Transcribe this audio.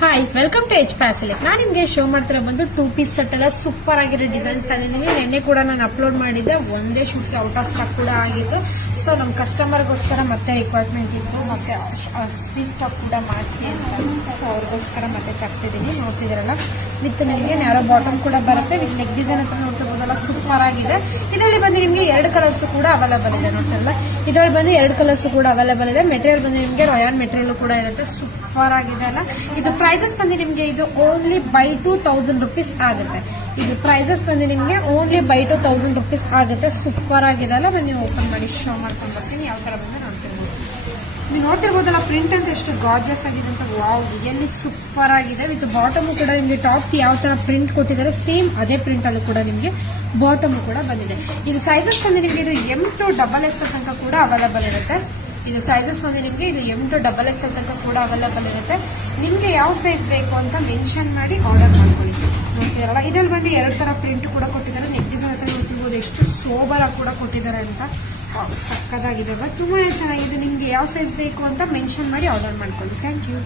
Hi, welcome to H ಪ್ಯಾಸಿಲಿಕ್. ನಾನು ನಿಮಗೆ ಶೋ ಮಾಡ್ತಿರೋ ಬಂದು 2 ಪೀಸ್ ಸೆಟ್ ಎಲ್ಲ ಸೂಪರ್ ಆಗಿರೋ ಡಿಸೈನ್ಸ್ ತಂದಿದ್ದೀನಿ. ನಿನ್ನೆ ಕೂಡ ನಾನು ಅಪ್ಲೋಡ್ ಮಾಡಿದ್ದೆ, ಒಂದೇ ಶೂಟ್ಗೆ ಔಟ್ ಆಫ್ ಸ್ಟಾಕ್ ಕೂಡ ಆಗಿತ್ತು. ಸೊ ನಮ್ಮ ಕಸ್ಟಮರ್ಗೋಸ್ಕರ ಮತ್ತೆ ರಿಕ್ವೈರ್ಮೆಂಟ್ ಇತ್ತು, ಮತ್ತೆ ಸ್ಟಾಕ್ ಕೂಡ ಮಾಡಿಸಿ ಅಂತ. ಸೊ ಅವ್ರಿಗೋಸ್ಕರ ಮತ್ತೆ ತರಿಸಿದ್ದೀನಿ. ನೋಡ್ತಿದ್ದೀರಲ್ಲ, ವಿತ್ ನಿಮಗೆ ನ್ಯಾರೋ ಬಾಟಮ್ ಕೂಡ ಬರುತ್ತೆ, ವಿತ್ ನೆಕ್ ಡಿಸೈನ್ ಅಂತ ನೋಡ್ತಿರ್ಬೋದಲ್ಲ, ಸೂಪರ್ ಆಗಿದೆ. ಇದರಲ್ಲಿ ಬಂದು ನಿಮಗೆ 2 ಕಲರ್ಸ್ ಕೂಡ ಅವೈಲೇಬಲ್ ಇದೆ. ನೋಡ್ತಿರಲ್ಲ, ಇದರಲ್ಲಿ ಬಂದು 2 ಕಲರ್ಸ್ ಕೂಡ ಅವೈಲೇಬಲ್ ಇದೆ. ಮೆಟೀರಿಯಲ್ ಬಂದು ನಿಮಗೆ ರಾಯಲ್ ಮೆಟೀರಿಯಲ್ ಕೂಡ ಇರುತ್ತೆ. ಸೂಪರ್ ಆಗಿದೆ ಅಲ್ಲ. ಇದು ಪ್ರೈಸಸ್ ಬಂದು ನಿಮಗೆ ಇದು ಓನ್ಲಿ ಬೈ 2000 ರುಪೀಸ್ ಆಗುತ್ತೆ. ಇದು ಪ್ರೈಸಸ್ ಬಂದು ನಿಮಗೆ ಓನ್ಲಿ ಬೈ 2000 ರುಪೀಸ್ ಆಗುತ್ತೆ. ಸೂಪರ್ ಆಗಿದೆ ಅಲ್ಲ. ಬನ್ನಿ ಓಪನ್ ಮಾಡಿ ಶೋ ಮಾಡ್ಕೊಂಡು ಬರ್ತೀನಿ. ಯಾವ ತರ ಬಂದು ನೋಡ್ತಿರ್ಬೋದು, ನೀವು ನೋಡ್ತಿರ್ಬೋದಲ್ಲ, ಪ್ರಿಂಟ್ ಅಂತ ಎಷ್ಟು ಗಾರ್ಜಿಯಸ್ ಆಗಿದೆ ಅಂತ. ವಾವ್, ರಿಯಲಿ ಸೂಪರ್ ಆಗಿದೆ. ವಿತ್ ಬಾಟಮ್ ಕೂಡ ನಿಮಗೆ ಟಾಪ್ ಯಾವ ತರ ಪ್ರಿಂಟ್ ಕೊಟ್ಟಿದ್ದಾರೆ, ಸೇಮ್ ಅದೇ ಪ್ರಿಂಟ್ ಅಲ್ಲೂ ಕೂಡ ನಿಮಗೆ ಬಾಟಮ್ ಕೂಡ ಬಂದಿದೆ. ಇದು ಸೈಜಸ್ ಬಂದು ನಿಮಗೆ ಇದು M to XXL ತನಕ ಕೂಡ ಅವೈಲೇಬಲ್ ಇರುತ್ತೆ. ಇದು ಸೈಜಸ್ ಬಂದು ನಿಮಗೆ ಇದು M to XXL ತನಕ ಕೂಡ ಅವೈಲೇಬಲ್ ಇರುತ್ತೆ. ನಿಮಗೆ ಯಾವ ಸೈಜ್ ಬೇಕು ಅಂತ ಮೆನ್ಷನ್ ಮಾಡಿ ಆರ್ಡರ್ ಮಾಡ್ಕೊಳ್ಳಿ. ನೋಡ್ತಿದಾರಲ್ಲ, ಇದರಲ್ಲಿ ಬಂದು 2 ತರ ಪ್ರಿಂಟ್ ಕೂಡ ಕೊಟ್ಟಿದ್ದಾರೆ. ನೆಕ್ ಡಿಸೈನ್ ಅಂತ ನೋಡ್ತಿರ್ಬೋದು, ಎಷ್ಟು ಸೋಬರ್ ಆಗಿ ಕೂಡ ಕೊಟ್ಟಿದ್ದಾರೆ ಅಂತ. ಸಕ್ಕದಾಗಿದೆ, ತುಂಬಾ ಚೆನ್ನಾಗಿದೆ. ನಿಮ್ಗೆ ಯಾವ ಸೈಜ್ ಬೇಕು ಅಂತ ಮೆನ್ಷನ್ ಮಾಡಿ ಆರ್ಡರ್ ಮಾಡ್ಕೊಳ್ಳಿ. Thank you.